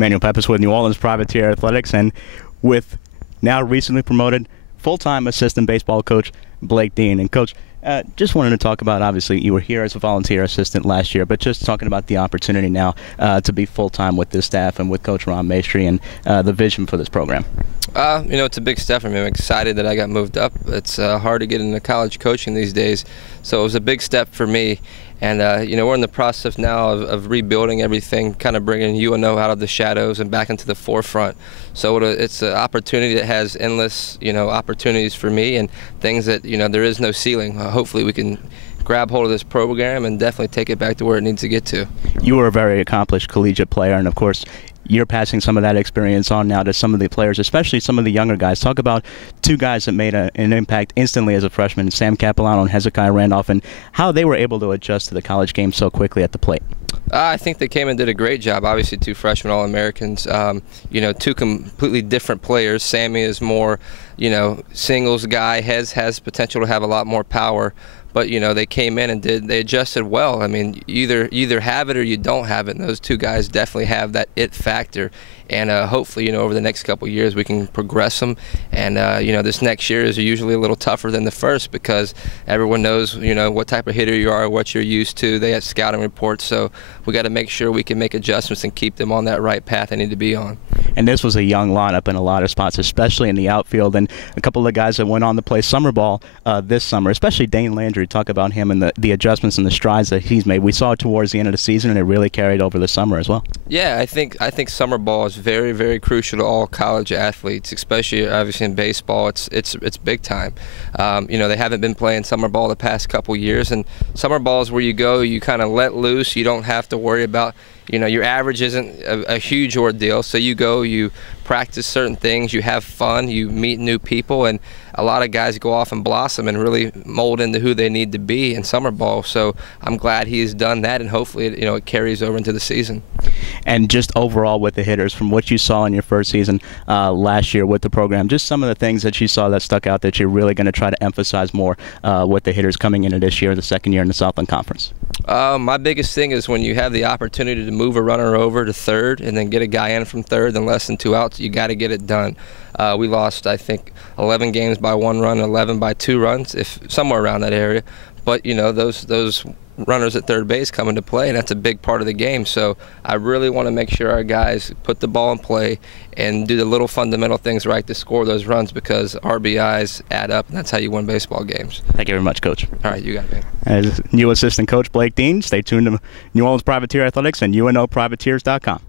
Emmanuel Pepis with New Orleans Privateer Athletics, and with now recently promoted full-time assistant baseball coach Blake Dean. And Coach, just wanted to talk about, obviously you were here as a volunteer assistant last year, but just talking about the opportunity now to be full-time with this staff and with Coach Ron Maestri and the vision for this program. It's a big step for me. I'm excited that I got moved up. It's hard to get into college coaching these days, so it was a big step for me. And we're in the process now of rebuilding everything, kind of bringing UNO out of the shadows and back into the forefront. So it's an opportunity that has endless, opportunities for me and things that, there is no ceiling. Hopefully we can grab hold of this program and definitely take it back to where it needs to get to. You were a very accomplished collegiate player, and of course you're passing some of that experience on now to some of the players, especially some of the younger guys. Talk about two guys that made an impact instantly as a freshman, Sam Capilano and Hezekiah Randolph, and how they were able to adjust to the college game so quickly at the plate. I think they came and did a great job. Obviously, two freshman All-Americans, two completely different players. Sammy is more, singles guy, has potential to have a lot more power. But they came in and they adjusted well. I mean, you either have it or you don't have it, and those two guys definitely have that it factor. And hopefully, over the next couple of years we can progress them. And this next year is usually a little tougher than the first because everyone knows what type of hitter you are, what you're used to. They have scouting reports, so we got to make sure we can make adjustments and keep them on that right path they need to be on. And this was a young lineup in a lot of spots, especially in the outfield, and a couple of guys that went on to play summer ball this summer, especially Dane Landry. Talk about him and the adjustments and the strides that he's made. We saw it towards the end of the season, and it really carried over the summer as well. Yeah, I think summer ball is very, very crucial to all college athletes, especially obviously in baseball. It's big time. They haven't been playing summer ball the past couple years, and summer ball is where you go, you kind of let loose. You don't have to worry about, your average isn't a huge ordeal. So you go, you practice certain things, you have fun, you meet new people, and a lot of guys go off and blossom and really mold into who they need to be in summer ball. So I'm glad he's done that, and hopefully it carries over into the season. And just overall with the hitters, from what you saw in your first season last year with the program, just some of the things that you saw that stuck out that you're really going to try to emphasize more with the hitters coming into this year, the second year in the Southland Conference. My biggest thing is when you have the opportunity to move a runner over to third and then get a guy in from third and less than 2 outs, you got to get it done. We lost, I think, 11 games by 1 run, 11 by 2 runs, somewhere around that area. But those runners at third base come into play, and that's a big part of the game. So I really want to make sure our guys put the ball in play and do the little fundamental things right to score those runs, because RBIs add up, and that's how you win baseball games. Thank you very much, Coach. All right, you got it, man. As new assistant coach Blake Dean, stay tuned to New Orleans Privateer Athletics and UNOprivateers.com.